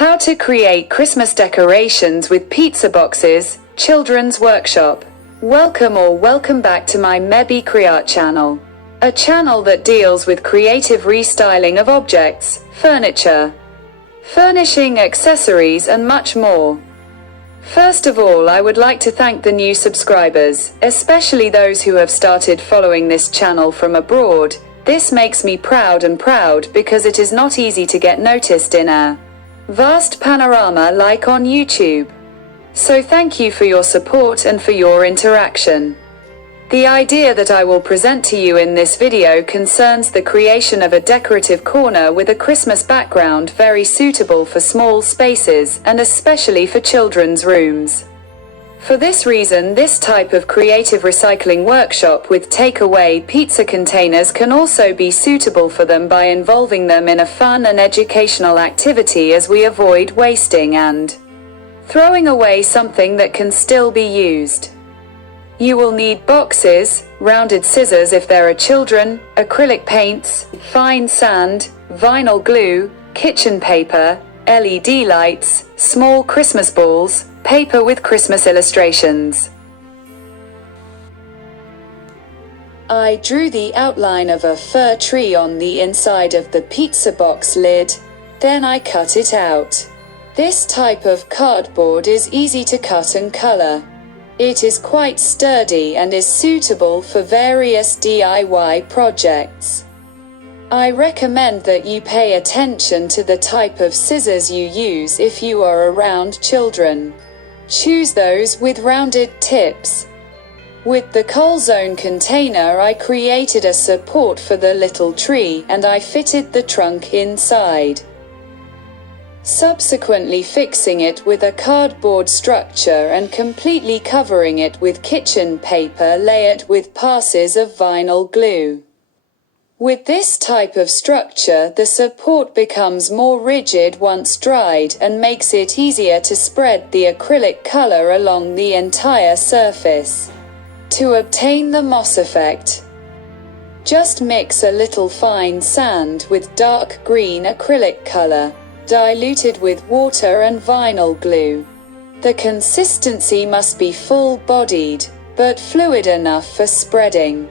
How to create Christmas decorations with pizza boxes, children's workshop. Welcome back to my Maybe Create channel. A channel that deals with creative restyling of objects, furniture, furnishing, accessories and much more. First of all, I would like to thank the new subscribers, especially those who have started following this channel from abroad. This makes me proud because it is not easy to get noticed in a vast panorama like on YouTube. So thank you for your support and for your interaction. The idea that I will present to you in this video concerns the creation of a decorative corner with a Christmas background very suitable for small spaces and especially for children's rooms. For this reason, this type of creative recycling workshop with takeaway pizza containers can also be suitable for them by involving them in a fun and educational activity, as we avoid wasting and throwing away something that can still be used. You will need boxes, rounded scissors if there are children, acrylic paints, fine sand, vinyl glue, kitchen paper, LED lights, small Christmas balls, paper with Christmas illustrations. I drew the outline of a fir tree on the inside of the pizza box lid, then I cut it out. This type of cardboard is easy to cut and color. It is quite sturdy and is suitable for various DIY projects. I recommend that you pay attention to the type of scissors you use if you are around children. Choose those with rounded tips. With the coal zone container, I created a support for the little tree and I fitted the trunk inside, subsequently fixing it with a cardboard structure and completely covering it with kitchen paper, lay it with passes of vinyl glue. With this type of structure, the support becomes more rigid once dried and makes it easier to spread the acrylic color along the entire surface. To obtain the moss effect, just mix a little fine sand with dark green acrylic color, diluted with water and vinyl glue. The consistency must be full-bodied, but fluid enough for spreading.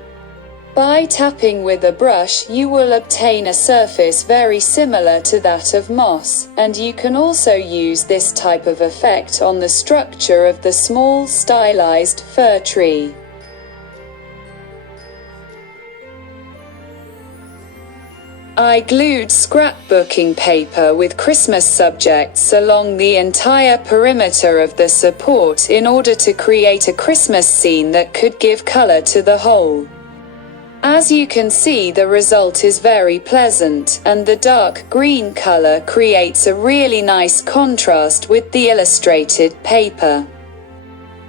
By tapping with a brush, you will obtain a surface very similar to that of moss, and you can also use this type of effect on the structure of the small stylized fir tree. I glued scrapbooking paper with Christmas subjects along the entire perimeter of the support in order to create a Christmas scene that could give color to the whole. As you can see, the result is very pleasant, and the dark green color creates a really nice contrast with the illustrated paper.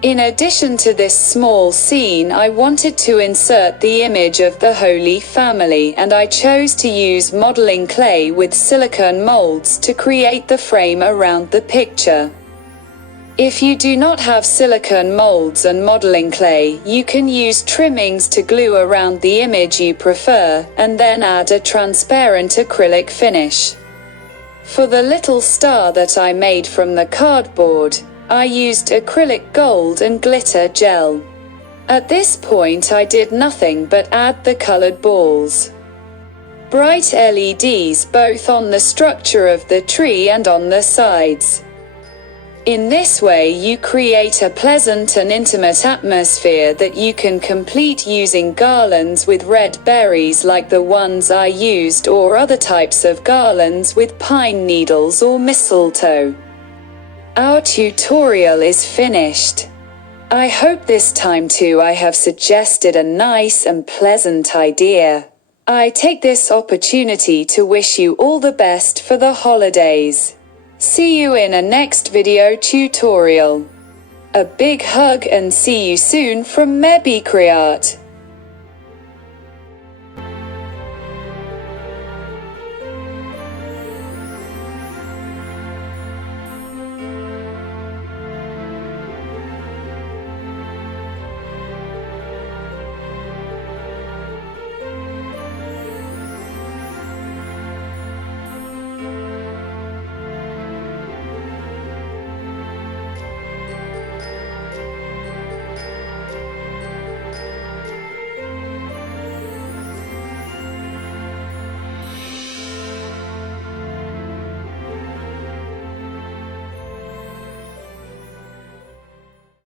In addition to this small scene, I wanted to insert the image of the Holy Family, and I chose to use modeling clay with silicone molds to create the frame around the picture. If you do not have silicone molds and modeling clay, you can use trimmings to glue around the image you prefer, and then add a transparent acrylic finish. For the little star that I made from the cardboard, I used acrylic gold and glitter gel. At this point I did nothing but add the colored balls. Bright LEDs both on the structure of the tree and on the sides. In this way you create a pleasant and intimate atmosphere that you can complete using garlands with red berries like the ones I used, or other types of garlands with pine needles or mistletoe. Our tutorial is finished. I hope this time too I have suggested a nice and pleasant idea. I take this opportunity to wish you all the best for the holidays. See you in a next video tutorial. A big hug and see you soon from Maybe Create.